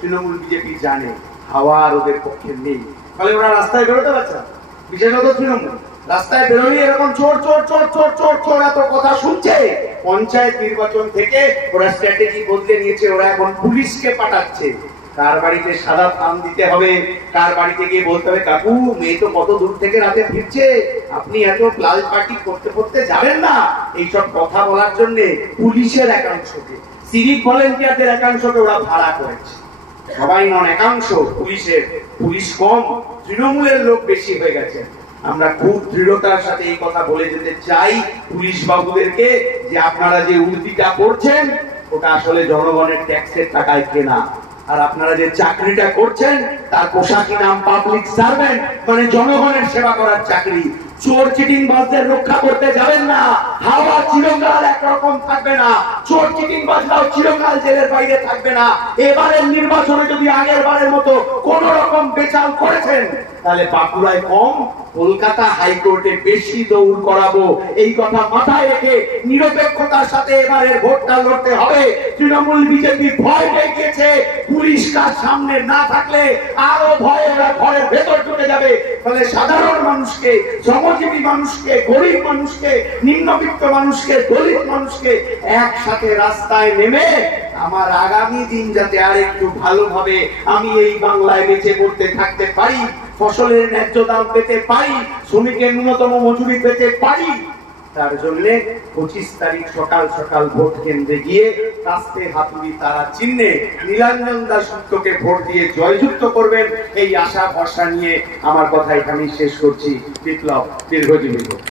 Trinamool BJP জানে হাওয়ার ওদের পক্ষে নেই, ফলে ওরা রাস্তায় বেরোতে পারছে না। বিশেষত তৃণমূল রাস্তায় বেরোলে এরকম চোর চোর চোর চোর চোর চোর এত কথা শুনছে। পঞ্চায়েত নির্বাচন থেকে ওরা স্ট্র্যাটেজি বদলে নিয়েছে, ওরা এখন পুলিশকে পাঠাচ্ছে। কার বাড়িতে সাদা থাম দিতে হবে, কার বাড়িতে গিয়ে বলতে হবে কাকু মেয়ে তো কত দূর থেকে রাতে ফিরছে, আপনি এত লাল পার্টি করতে করতে যাবেন না, এইসব কথা বলার জন্য পুলিশের একাংশকে, সিভিক ভলেন্টিয়ারদের একাংশকে ওরা ভাড়া করেছে। সবাই নন, একাংশ পুলিশের, পুলিশ কম, তৃণমূলের লোক বেশি হয়ে গেছে। আমরা খুব দৃঢ়তার সাথে এই কথা বলে যেতে চাই পুলিশ বাবুদেরকে যে আপনারা যে উর্দিটা করছেন ওটা আসলে জনগণের ট্যাক্সের টাকায় কেনা, আর আপনারা যে চাকরিটা করছেন তার পোশাকি নাম পাবলিক সার্ভেন্ট, মানে জনগণের সেবা করার চাকরি। চোর চিটিং বাজদের রক্ষা করতে যাবেন না, হাওয়া চিরকাল একরকম থাকবে না, চোর চিটিং বাজরাও চিরকাল জেলের বাইরে থাকবে না। এবারের নির্বাচনে যদি আগের বারের মতো কোন রকম বেচাল করেছেন তাহলে বাঁকুড়ায় কম, কলকাতা হাইকোর্টে বেশি দৌড় করাবো। এই কথা মাথায় রেখে নিরপেক্ষতার সাথে এবারের ভোটটা লড়তে হবে। তৃণমূল বিজেপি ভয় পেয়ে গিয়েছে, পুলিশ কার সামনে না থাকলে আরো ভয়ে ওরা ঘরের ভেতর ঢুকে যাবে। ফলে সাধারণ মানুষকে, শ্রমজীবী মানুষকে, গরিব মানুষকে, নিম্নবিত্ত মানুষকে, দলিত মানুষকে একসাথে রাস্তায় নেমে আমার আগামী দিন যাতে আর একটু ভালোভাবে আমি এই বাংলায় বেঁচে পড়তে থাকতে পারি, ফসলের ন্যায্য দাম পেতে পারি, শ্রমিকের ন্যূনতম মজুরি পেতে পারি, তার জন্য 25 তারিখ সকাল সকাল ভোট কেন্দ্রে গিয়ে কাস্তে হাতুড়ি তারা চিহ্নে নীলাঞ্জন দাস গুপ্তকে ভোট দিয়ে জয়যুক্ত করবেন। এই আশা ভরসা নিয়ে আমার কথা এখানেই শেষ করছি। বিপ্লব দীর্ঘজীবী হোক।